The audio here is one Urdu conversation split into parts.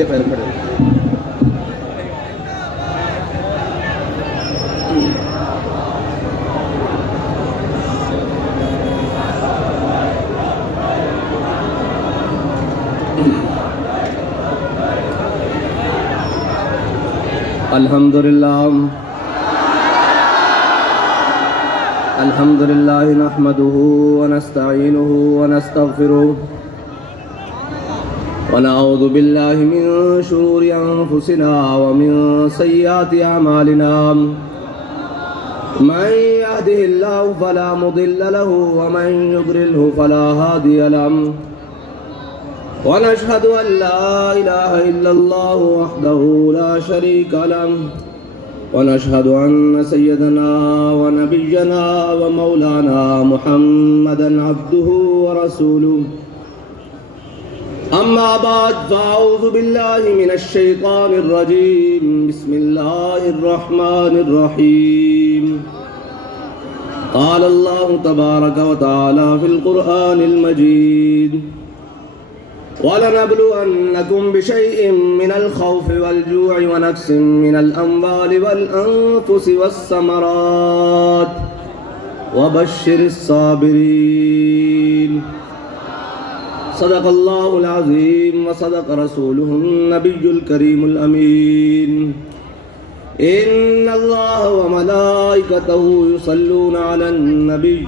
ننگے پیر کھڑے ہو. الحمد لله نحمده ونستعينه ونستغفره ونعوذ بالله من شرور أنفسنا ومن سيئات أعمالنا من يهده الله فلا مضل له ومن يضلله فلا هادي له ونشهد أن لا إله إلا الله وحده لا شريك له ونشهد أن سيدنا ونبينا ومولانا محمدا عبده ورسوله أما بعد فأعوذ بالله من الشيطان الرجيم بسم الله الرحمن الرحيم قال الله تبارك وتعالى في القرآن المجيد وَلَنَبْلُوَنَّكُمْ بِشَيْءٍ مِّنَ الْخَوْفِ وَالْجُوعِ وَنَقْصٍ مِّنَ الْأَمْوَالِ وَالْأَنفُسِ وَالثَّمَرَاتِ وَبَشِّرِ الصَّابِرِينَ. صدق الله العظيم وصدق رسوله النبي الكريم الأمين. إن الله وملائكته يصلون على النبي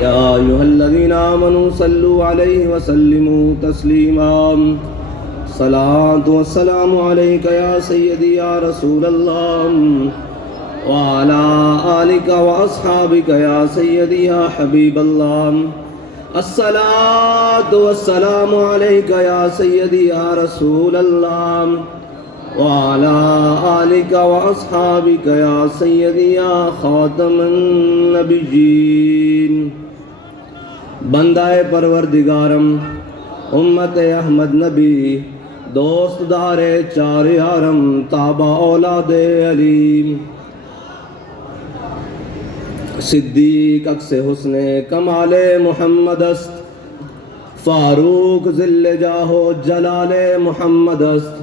يا أيها الذين آمنوا صلوا عليه وسلموا تسليما. صلاة والسلام عليك يا سيدي يا رسول الله وعلى آلك وأصحابك يا سيدي يا حبيب الله. الصلاة والسلام عليك يا سيدي يا رسول الله وعلى آلك وأصحابك يا سيدي يا خاتم النبيين. بندہ پروردگارم امت احمد نبی دوست دار چار یارم تابع اولاد علیم صدیق اکس حسن کمال محمد است فاروق ذل جاہ و جلال محمد است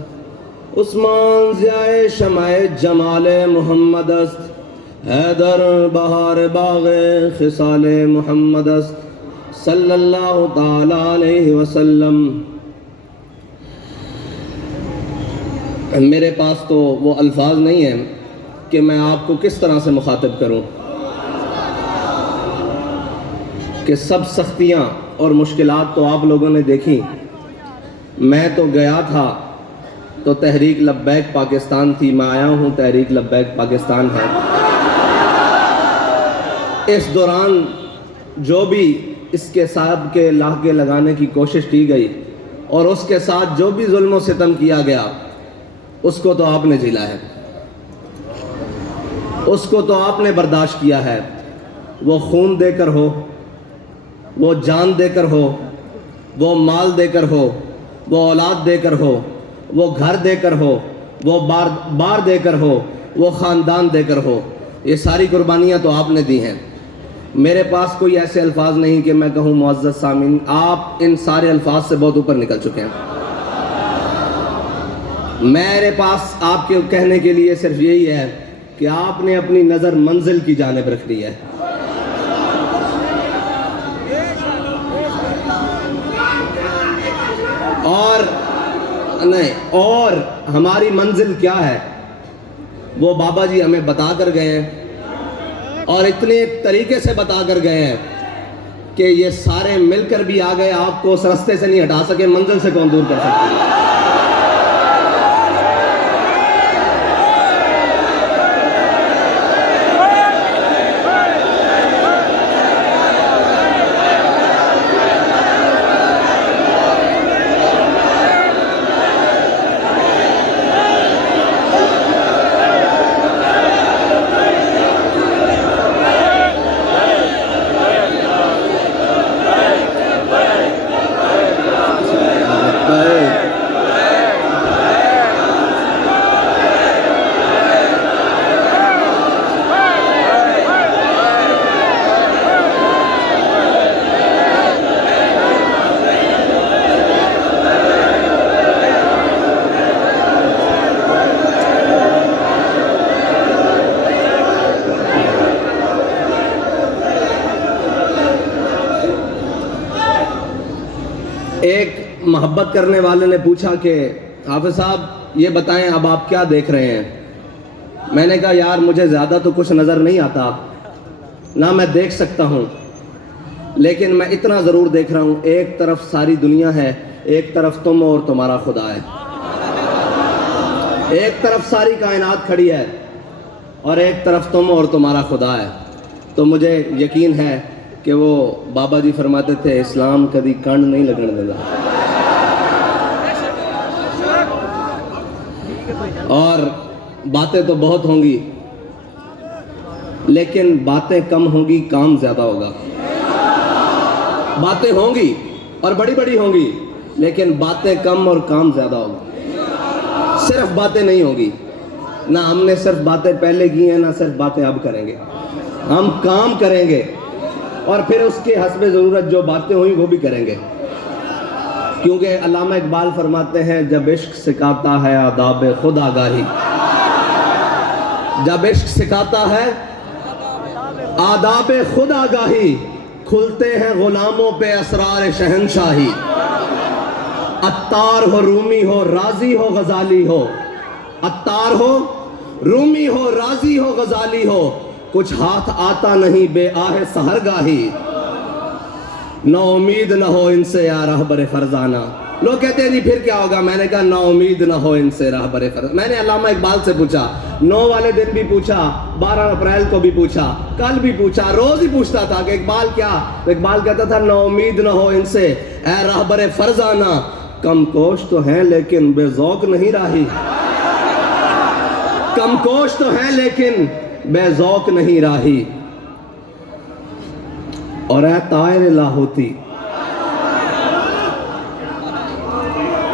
عثمان ضیاء شمع جمال محمد است حیدر بہار باغ خصال محمد است صلی اللہ تعالی علیہ وسلم. میرے پاس تو وہ الفاظ نہیں ہیں کہ میں آپ کو کس طرح سے مخاطب کروں کہ سب سختیاں اور مشکلات تو آپ لوگوں نے دیکھی. میں تو گیا تھا تو تحریک لبیک پاکستان تھی، میں آیا ہوں تحریک لبیک پاکستان ہے. اس دوران جو بھی اس کے صاحب کے لاحقے لگانے کی کوشش کی گئی اور اس کے ساتھ جو بھی ظلم و ستم کیا گیا اس کو تو آپ نے جھیلا ہے، اس کو تو آپ نے برداشت کیا ہے. وہ خون دے کر ہو، وہ جان دے کر ہو، وہ مال دے کر ہو، وہ اولاد دے کر ہو، وہ گھر دے کر ہو، وہ بار دے کر ہو، وہ خاندان دے کر ہو، یہ ساری قربانیاں تو آپ نے دی ہیں. میرے پاس کوئی ایسے الفاظ نہیں کہ میں کہوں معزز سامعین آپ ان سارے الفاظ سے بہت اوپر نکل چکے ہیں. میرے پاس آپ کے کہنے کے لیے صرف یہی ہے کہ آپ نے اپنی نظر منزل کی جانب رکھ لی ہے. اور ہماری منزل کیا ہے وہ بابا جی ہمیں بتا کر گئے ہیں اور اتنے طریقے سے بتا کر گئے ہیں کہ یہ سارے مل کر بھی آ گئے آپ کو اس راستے سے نہیں ہٹا سکے. منزل سے کون دور کر سکتے ہیں؟ ایک محبت کرنے والے نے پوچھا کہ حافظ صاحب یہ بتائیں اب آپ کیا دیکھ رہے ہیں؟ میں نے کہا یار مجھے زیادہ تو کچھ نظر نہیں آتا، نہ میں دیکھ سکتا ہوں، لیکن میں اتنا ضرور دیکھ رہا ہوں، ایک طرف ساری دنیا ہے، ایک طرف تم اور تمہارا خدا ہے، ایک طرف ساری کائنات کھڑی ہے اور ایک طرف تم اور تمہارا خدا ہے۔ تو مجھے یقین ہے کہ وہ بابا جی فرماتے تھے اسلام کبھی کنڈ نہیں لگن دیتا، اور باتیں تو بہت ہوں گی لیکن باتیں کم ہوں گی، کام زیادہ ہوگا۔ باتیں ہوں گی اور بڑی بڑی ہوں گی لیکن باتیں کم اور کام زیادہ ہوگا۔ صرف باتیں نہیں ہوں گی، نہ ہم نے صرف باتیں پہلے کی ہیں، نہ صرف باتیں اب کریں گے، ہم کام کریں گے اور پھر اس کے حسب ضرورت جو باتیں ہوئی وہ بھی کریں گے، کیونکہ علامہ اقبال فرماتے ہیں جب عشق سکھاتا ہے آداب خود آگاہی، جب عشق سکھاتا ہے آداب خود آگاہی، کھلتے ہیں غلاموں پہ اسرار شہنشاہی، عطار ہو رومی ہو رازی ہو غزالی ہو، عطار ہو رومی ہو رازی ہو غزالی ہو، کچھ ہاتھ آتا نہیں بے آہ سحرگاہی، نا امید نہ ہو ان سے یا رہبر فرزانہ۔ لوگ کہتے ہیں جی پھر کیا ہوگا؟ میں نے کہا نا امید نہ ہو ان سے رہبر فرزانہ۔ میں نے علامہ اقبال سے پوچھا، 9 والے دن بھی پوچھا، 12 اپریل کو بھی پوچھا، کل بھی پوچھا، روز ہی پوچھتا تھا کہ اقبال کیا؟ تو اقبال کہتا تھا نا امید نہ ہو ان سے اے رہبر فرزانہ، کم کوش تو ہیں لیکن بے ذوق نہیں راہی، کم کوش تو ہیں لیکن بے ذوق نہیں راہی، اور اے طائر لاہوتی۔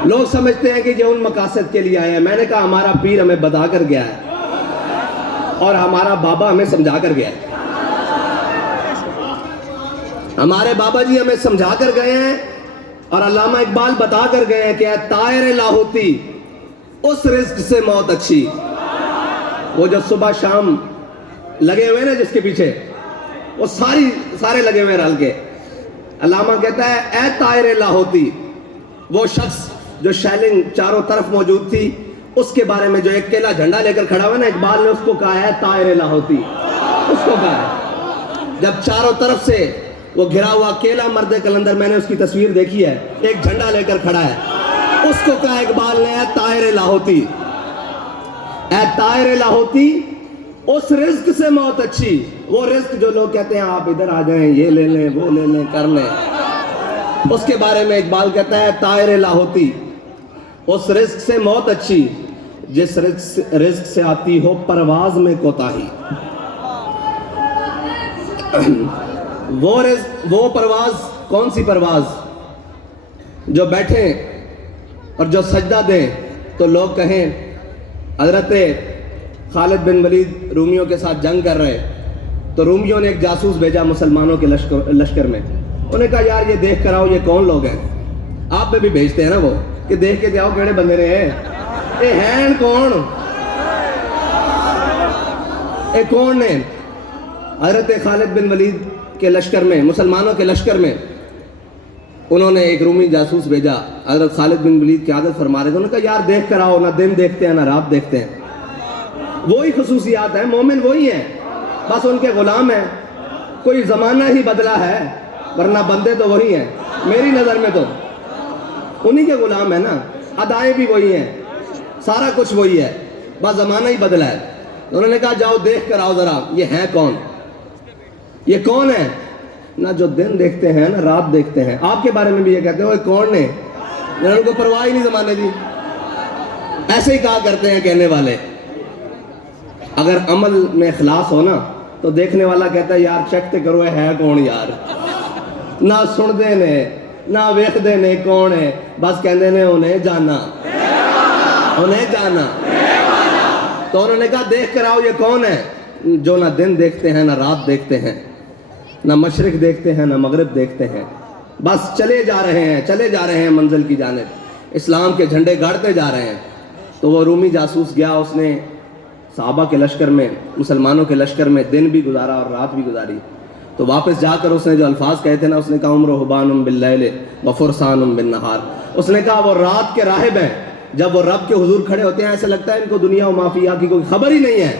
لوگ سمجھتے ہیں کہ یہ ان مقاصد کے لیے آئے ہیں۔ میں نے کہا ہمارا پیر ہمیں بتا کر گیا ہے اور ہمارا بابا ہمیں سمجھا کر گیا ہے، ہمارے بابا جی ہمیں سمجھا کر گئے ہیں اور علامہ اقبال بتا کر گئے ہیں کہ اے طائر لاہوتی، اس رزق سے موت اچھی۔ وہ جو صبح شام لگے ہوئے نا جس کے پیچھے، وہ سارے لگے ہوئے رل کے، علامہ کہتا ہے اے طائر لاہوتی، وہ شخص جو شیلنگ چاروں طرف موجود تھی اس کے بارے میں جو ایک کیلا جھنڈا لے کر کھڑا ہوا نا، اقبال نے اس کو کہا ہے طائر لاہوتی، اس کو کہا ہے۔ جب چاروں طرف سے وہ گھرا ہوا کیلا مرد کلندر، میں نے اس کی تصویر دیکھی ہے، ایک جھنڈا لے کر کھڑا ہے، اس کو کہا اقبال نے اے طائر لاہوتی، اے طائر لاہوتی، اس رزق سے موت اچھی۔ وہ رزق جو لوگ کہتے ہیں آپ ادھر آ جائیں، یہ لے لیں وہ لے لیں کر لیں، اس کے بارے میں اقبال کہتا ہے طائر لاہوتی، اس رزق سے موت اچھی جس رزق سے آتی ہو پرواز میں کوتاہی۔ وہ پرواز کون سی پرواز؟ جو بیٹھیں اور جو سجدہ دیں تو لوگ کہیں حضرت خالد بن ولید رومیوں کے ساتھ جنگ کر رہے، تو رومیوں نے ایک جاسوس بھیجا مسلمانوں کے لشکر میں، انہوں نے کہا یار یہ دیکھ کر آؤ یہ کون لوگ ہیں۔ آپ میں بھی بھیجتے ہیں نا وہ کہ دیکھ کے جاؤ کیڑے بندے رہے ہیں، اے ہیں کون، اے کون نے؟ حضرت خالد بن ولید کے لشکر میں، مسلمانوں کے لشکر میں انہوں نے ایک رومی جاسوس بھیجا۔ حضرت خالد بن ولید کی عادت فرما رہے تھے، انہوں نے کہا یار دیکھ کر آؤ، نہ دن دیکھتے ہیں نہ رات دیکھتے ہیں۔ وہی خصوصیات ہیں، مومن وہی ہیں، بس ان کے غلام ہیں، کوئی زمانہ ہی بدلا ہے ورنہ بندے تو وہی ہیں، میری نظر میں تو انہی کے غلام ہیں نا، ادائیں بھی وہی ہیں، سارا کچھ وہی ہے، بس زمانہ ہی بدلا ہے۔ انہوں نے کہا جاؤ دیکھ کر آؤ ذرا یہ ہیں کون، یہ کون ہے؟ نہ جو دن دیکھتے ہیں نہ رات دیکھتے ہیں۔ آپ کے بارے میں بھی یہ کہتے ہیں وہ کون نے؟ ان کو پرواہ ہی نہیں زمانے دی، ایسے ہی کہا کرتے ہیں کہنے والے۔ اگر عمل میں اخلاص ہو نا تو دیکھنے والا کہتا ہے یار چیک تے کرو ہے کون یار، نہ سن دے نے نہ ویکھ دے نے کون ہے، بس کہندے نے انہیں جانا، انہیں جانا۔ تو انہوں نے کہا دیکھ کر آؤ یہ کون ہے؟ جو نہ دن دیکھتے ہیں نہ رات دیکھتے ہیں، نہ مشرق دیکھتے ہیں نہ مغرب دیکھتے ہیں، بس چلے جا رہے ہیں منزل کی جانب، اسلام کے جھنڈے گاڑتے جا رہے ہیں۔ تو وہ رومی جاسوس گیا، اس نے صحابہ کے لشکر میں، مسلمانوں کے لشکر میں دن بھی گزارا اور رات بھی گزاری۔ تو واپس جا کر اس نے جو الفاظ کہے تھے نا، اس نے کہا عمر حبان باللیل و فرسان بالنہار. اس نے کہا وہ رات کے راہب ہیں، جب وہ رب کے حضور کھڑے ہوتے ہیں ایسے لگتا ہے ان کو دنیا و مافیا کی کوئی خبر ہی نہیں ہے.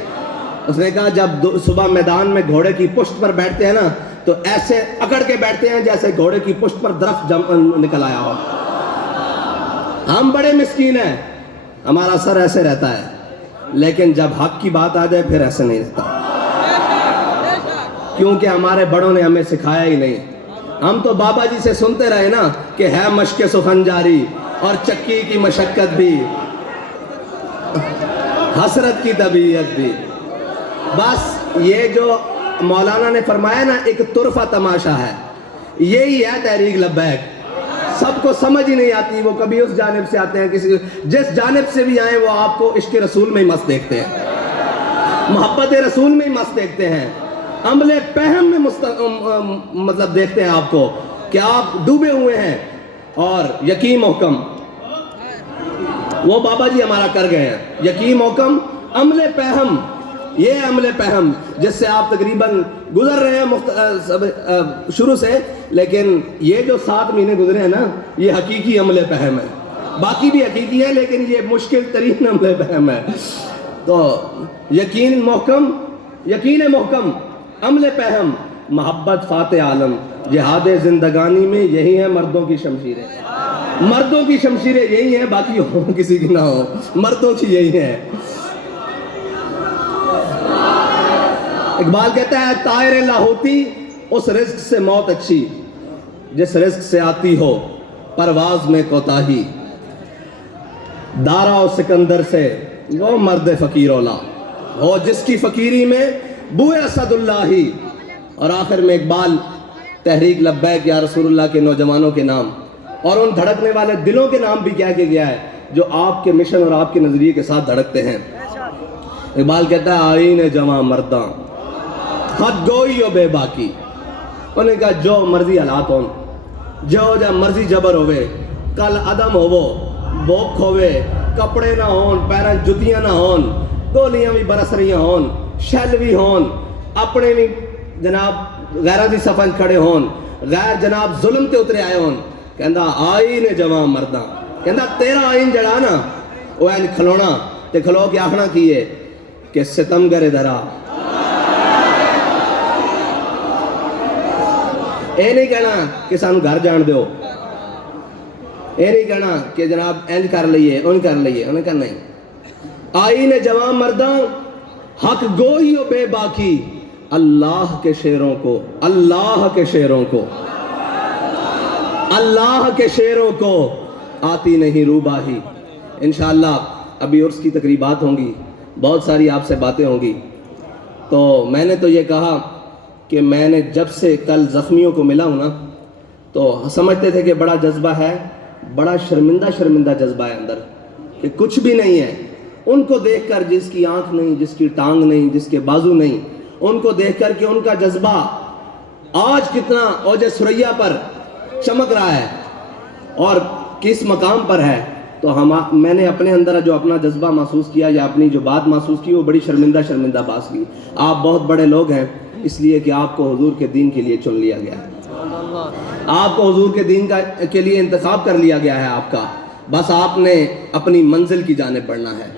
اس نے کہا جب صبح میدان میں گھوڑے کی پشت پر بیٹھتے ہیں نا تو ایسے اکڑ کے بیٹھتے ہیں جیسے گھوڑے کی پشت پر درخت نکل آیا ہو. ہم بڑے مسکین ہیں، ہمارا سر ایسے رہتا ہے، لیکن جب حق کی بات آ جائے پھر ایسے نہیں رہتا، کیونکہ ہمارے بڑوں نے ہمیں سکھایا ہی نہیں. ہم تو بابا جی سے سنتے رہے نا کہ ہے مشق سخن جاری اور چکی کی مشقت بھی، حسرت کی طبیعت بھی. بس یہ جو مولانا نے فرمایا نا ایک طرفہ تماشا ہے، یہی ہے تحریک لبیک. سب کو سمجھ ہی نہیں آتی، وہ کبھی اس جانب سے آتے ہیں، کسی جس جانب سے بھی آئیں وہ آپ کو عشق رسول میں ہی مست دیکھتے ہیں، محبت رسول میں ہی مست دیکھتے ہیں، عمل پہم میں مطلب دیکھتے ہیں آپ کو کہ آپ ڈوبے ہوئے ہیں. اور یقین محکم وہ بابا جی ہمارا کر گئے ہیں، یقین محکم عمل پہم. یہ عمل پہم جس سے آپ تقریباً گزر رہے ہیں شروع سے، لیکن یہ جو 7 مہینے گزرے ہیں نا یہ حقیقی عمل پہم ہے. باقی بھی حقیقی ہے لیکن یہ مشکل ترین عمل پہم ہے. تو یقین محکم، یقین محکم، عمل پہم، محبت فاتح عالم، جہاد زندگانی میں یہی ہے مردوں کی شمشیریں. مردوں کی شمشیریں یہی ہیں، باقی ہو کسی کی نہ ہو، مردوں کی یہی ہے. اقبال کہتا ہے طائر لاہوتی اس رزق سے موت اچھی جس رزق سے آتی ہو پرواز میں کوتاہی. دارا و سکندر سے وہ مرد فقیر اولا ہو جس کی فقیری میں بوئے اسد اللہ ہی. اور آخر میں اقبال تحریک لبیک یا رسول اللہ کے نوجوانوں کے نام اور ان دھڑکنے والے دلوں کے نام بھی کہہ کے گیا ہے جو آپ کے مشن اور آپ کے نظریے کے ساتھ دھڑکتے ہیں. اقبال کہتا ہے آئین جواں مرداں حد گوئی و بے باکی. انہوں نے کہا جو مرضی حالات ہون، جو مرضی جبر ہوئے، کل عدم ہوو، بوک ہوئے، کپڑے نہ ہون، پیرا جتیاں نہ ہون، گولیاں بھی برس رہی ہون، شل بھی ہون، اپنے بھی جناب غیرہ دی صفن کھڑے ہون، غیر جناب ظلم تے اترے آئے ہون. کہندا آئین جواں مرداں، کہندا تیرا آئین جڑا نا وہ این کھلونا تے کھلو کے آخنا کیے کہ ستم گرے دھرا. اے نہیں کہنا کہ سانو گھر جان دیو، اے نہیں کہنا کہ جناب اینج کر لئیے ان کر لئیے. انہوں نے کہا نہیں، آئین جوان مرداں حق گوئی و بے باکی. اللہ کے شعروں کو، اللہ کے شعروں کو، اللہ کے شعروں کو آتی نہیں روباہی. انشاءاللہ ابھی عرس کی تقریبات ہوں گی، بہت ساری آپ سے باتیں ہوں گی. تو میں نے تو یہ کہا کہ میں نے جب سے کل زخمیوں کو ملا ہوں نا تو سمجھتے تھے کہ بڑا جذبہ ہے، بڑا شرمندہ جذبہ ہے اندر کہ کچھ بھی نہیں ہے. ان کو دیکھ کر جس کی آنکھ نہیں، جس کی ٹانگ نہیں، جس کے بازو نہیں، ان کو دیکھ کر کہ ان کا جذبہ آج کتنا اوج ثریا پر چمک رہا ہے اور کس مقام پر ہے. تو میں نے اپنے اندر جو اپنا جذبہ محسوس کیا یا اپنی جو بات محسوس کی وہ بڑی شرمندہ بات کی. آپ بہت بڑے لوگ ہیں اس لیے کہ آپ کو حضور کے دین کے لیے چن لیا گیا ہے، آپ کو حضور کے دین کے لیے انتخاب کر لیا گیا ہے آپ کا. بس آپ نے اپنی منزل کی جانب بڑھنا ہے.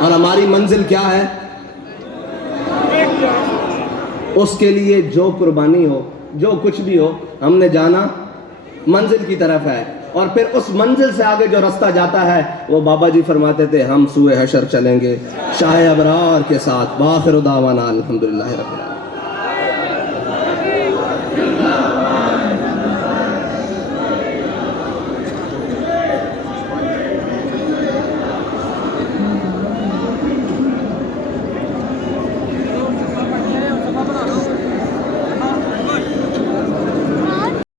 اور ہماری منزل کیا ہے؟ اس کے لیے جو قربانی ہو، جو کچھ بھی ہو، ہم نے جانا منزل کی طرف ہے. اور پھر اس منزل سے آگے جو رستہ جاتا ہے وہ بابا جی فرماتے تھے ہم سوئے حشر چلیں گے شاہ ابرار کے ساتھ. وآخر دعوانا الحمدللہ رب العالمین.